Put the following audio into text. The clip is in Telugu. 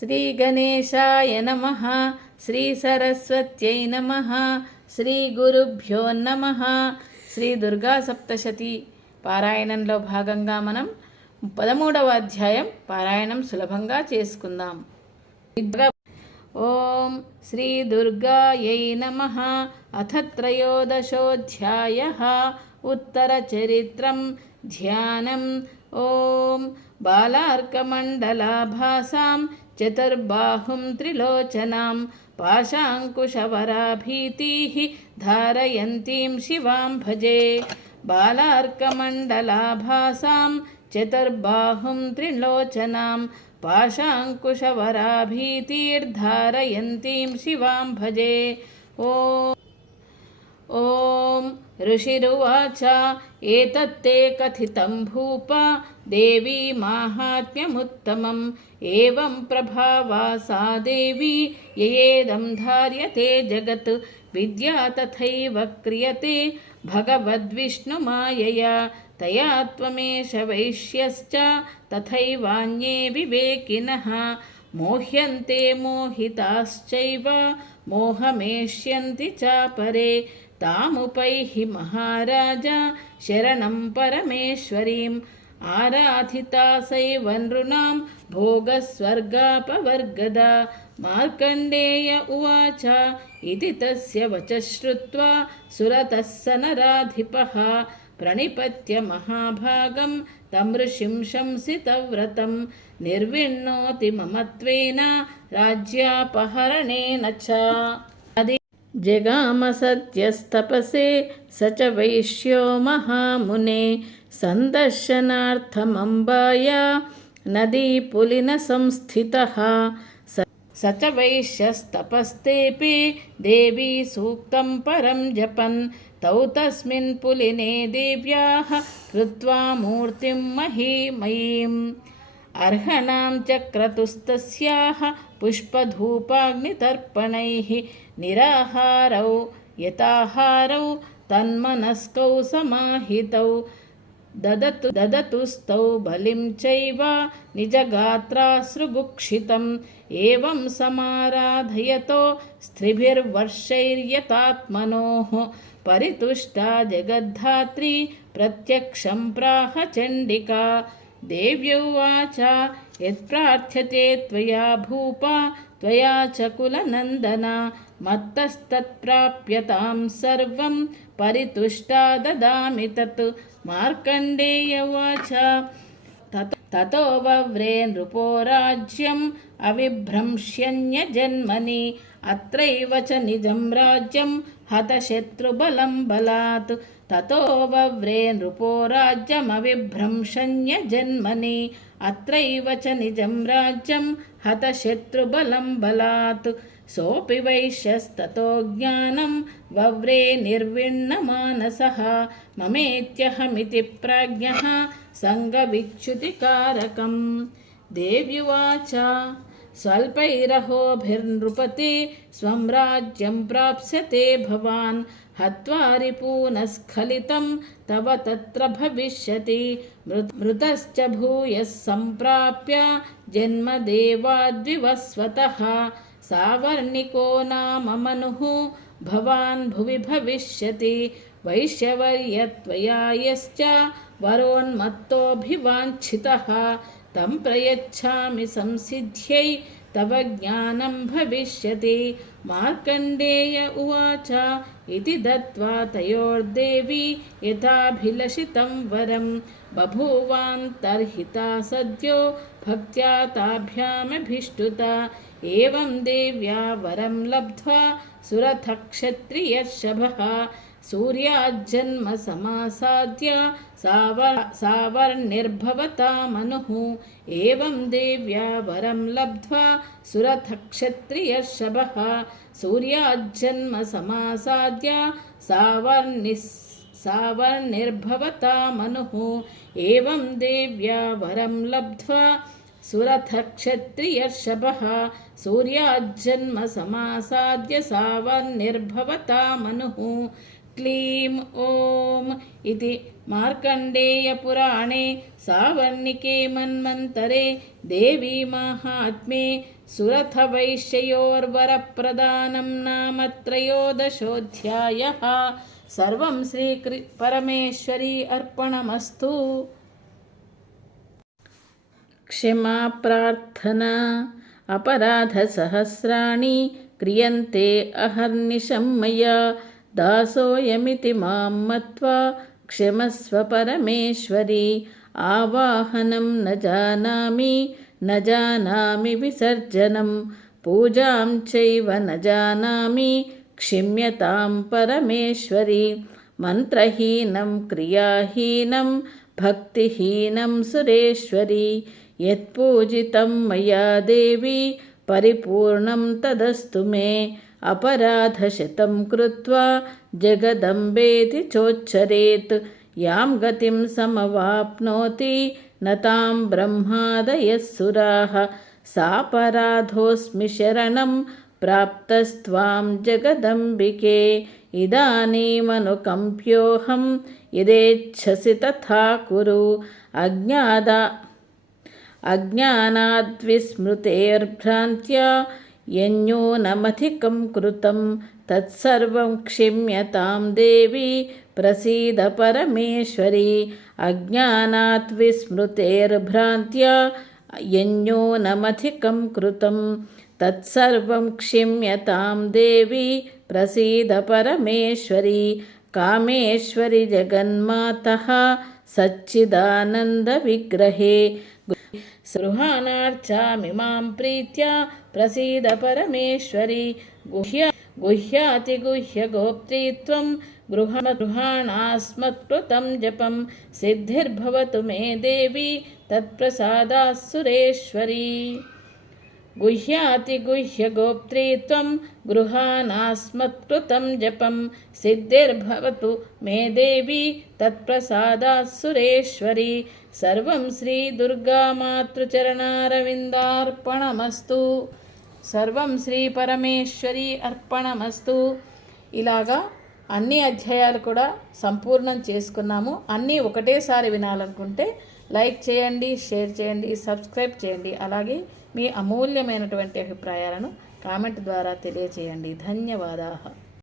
శ్రీగణేశాయ నమ శ్రీసరస్వత్యై నమ శ్రీగురుభ్యో నమ శ్రీ దుర్గా సప్తశతి పారాయణంలో భాగంగా మనం పదమూడవ అధ్యాయం పారాయణం సులభంగా చేసుకుందాం. ఓం శ్రీ దుర్గాయై నమ అథ త్రయోదశోధ్యాయ ఉత్తరచరిత్రం ధ్యానం. ఓం బాలార్కమండలాభాసాం चतुर्बाहुं त्रिलोचनां पाशाङ्कुशवराभीतीः धारयन्तीं शिवां भजे बालार्कमण्डलाभासां चतुर्बाहुं त्रिलोचनां पाशाङ्कुशवराभीतिर्धारयन्तीं शिवां भजे। ओ ॐ ऋषिरुवाच एतत्ते कथितं भूप देवी माहात्म्यमुत्तमम् एवं प्रभावा सा देवी ययेदं धार्यते जगत् विद्या तथैव क्रियते भगवद्विष्णुमायया तया त्वमेष वैश्यश्च तथैवान्ये विवेकिनः मोह्यन्ते मोहिताश्चैव मोहमेष्यन्ति चापरे తాముపై మహారాజా శరణం పరమేశ్వరీం. ఆరాధితా సైవ నృణాం భోగస్వర్గాపవర్గదా. మార్కండేయ ఉవాచ ఇది తస్య వచ శ్రుత్వా సురతः సనరాధిపः ప్రణిపత్య మహాభాగం తం ఋషిం శంసితవ్రతం. నిర్విణ్ణోతి మమత్వేన రాజ్యాపహరణేన చ. जगाम सत्यस्तपसे स च वैश्यो महामुने सन्दर्शनार्थमम्बाया नदीपुलिनसंस्थितः। स च वैश्यस्तपस्तेऽपि देवी सूक्तं परं जपन्। तौ तस्मिन् पुलिने देव्याः कृत्वा मूर्तिं महीमयीम्। अर्हणां च क्रतुस्तस्याः पुष्पधूपाग्नितर्पणैः నిరాహారౌ యథాహారౌ తన్మనస్కౌ సమాహితౌ దదతు దదతుస్తౌ బలిం చైవ నిజగాత్రాశ్రుభుక్షితం ఏం సమారాధయతో స్త్రిభిర్వర్షైర్యతాత్మనో పరితుష్టా జగద్ధాత్రి ప్రత్యక్షం ప్రాహ చండికా దేవ్యౌవాచ యత్ప్రార్థ్యతే త్వయా భూపా త్వయా చకులనందన మత్తస్తత్ప్రాప్యతాం సర్వం పరితుష్టా దదామి తత్. మార్కండేయ వాచ. తతో వవ్రే నృపో రాజ్యం అవిభ్రంశ్యన్యజన్మని. అత్రైవ చ నిజం రాజ్యం హతశత్రుబలం బలాత్. తతో వవ్రే నృపో రాజ్యమవిభ్రంశన్యజన్మని అత్రైవ చ నిజం రాజ్యం హతశత్రుబలం బలాత్. सोऽपि वैश्यस्ततो ज्ञानं वव्रे निर्विण्णमानसः ममेत्यहमिति प्राज्ञः सङ्गविच्युतिकारकम्। देव्युवाच, स्वल्पैरहोभिर्नृपते स्वं राज्यं प्राप्स्यते भवान्। हत्वा रिपूनस्खलितं तव तत्र भविष्यति। मृतश्च भूयः सम्प्राप्य जन्मदेवाद्विवस्वतः। सावर्णिको नाम मनुः भवान् भुवि भविष्यति। वैश्यवर्यत्वया यश्च वरोन्मत्तोऽभिवाञ्छितः। तं प्रयच्छामि संसिद्ध्यै तव ज्ञानं भविष्यति। मार्कण्डेय उवाच इति दत्त्वा तयोर्देवी यथाभिलषितं वरं। बभूवान्तर्हिता सद्यो भक्त्या ताभ्यामभिष्टुता। एवं देव्या वरं लब्ध्वा सुरथक्षत्रियर्षभः सूर्याज्जन्म समासाद्य सावर सावर्णिर्भवता मनुः एवं देव्या वरं लब्ध्वा सुरथक्षत्रियर्षभः सूर्याज्जन्म समासाद्य सावर्णिः सावर्णिर्भवता मनुः एवं देव्या वरं लब्ध्वा सुरथक्षत्रियर्षभः सूर्याज्जन्म समासाद्य सावर्णिर्भवता मनुः क्लीं ॐ इति मार्कण्डेयपुराणे सावर्णिके मन्मन्तरे देवीमाहात्म्ये सुरथवैश्ययोर्वरप्रदानं नाम त्रयोदशोऽध्यायः। सर्वं श्रीकृ परमेश्वरी अर्पणमस्तु। क्षमा प्रार्थना अपराधसहस्राणि क्रियन्ते अहर्निशं मया। దాసోయమితి మాం మత్వా క్షమస్వ పరమేశ్వరి ఆవాహనం న జానామి న జానామి విసర్జనం పూజాం చైవ న జానామి క్షిమ్యతాం పరమేశ్వరి మంత్రహీనం క్రియాహీనం భక్తిహీనం సురేశ్వరి యత్పూజితం మయా దేవి పరిపూర్ణం తదస్తు మే अपराधशतं कृत्वा जगदम्बेति चोच्चरेत् यां गतिं समवाप्नोति न तां ब्रह्मादयः सुराः सापराधोऽस्मि शरणं प्राप्तस्त्वां जगदम्बिके इदानीमनुकम्प्योऽहं यदेच्छसि तथा कुरु अज्ञादा अज्ञानाद्विस्मृतेर्भ्रान्त्या यन्यूनमधिकं कृतं तत्सर्वं क्षिम्यतां देवी प्रसीद परमेश्वरी अज्ञानात् विस्मृतेर्भ्रान्त्या यन्यूनमधिकं कृतं तत्सर्वं क्षिम्यतां देवी प्रसीद परमेश्वरी कामेश्वरि जगन्मातः सच्चिदानन्दविग्रहे సృహానార్చామి మాం ప్రీత్యా ప్రసీద పరమేశ్వరి. గుహ్య గుహ్యాతిగుహ్య గోప్తీత్వం గృహ గృహాణాస్మత్కృతం జపం. సిద్ధిర్భవతు మే దేవి తత్ప్రసాదా సురేశ్వరీ सुरेश्वरी गुह्यातिगुह्यगोप्त्रीत्वं गृहाणास्मत्कृतं जपं सिद्धिर्भवतु मे देवी तत्प्रसादात् सुरेश्वरी సర్వం శ్రీ దుర్గామాతృచరణారవిందార్పణమస్తు సర్వం శ్రీ పరమేశ్వరి అర్పణమస్తు ఇలాగా అన్ని అధ్యాయాలు కూడా సంపూర్ణం చేసుకున్నాము అన్నీ ఒకటేసారి వినాలనుకుంటే లైక్ చేయండి షేర్ చేయండి సబ్స్క్రైబ్ చేయండి అలాగే మీ అమూల్యమైనటువంటి అభిప్రాయాలను కామెంట్ ద్వారా తెలియచేయండి. ధన్యవాదాలు.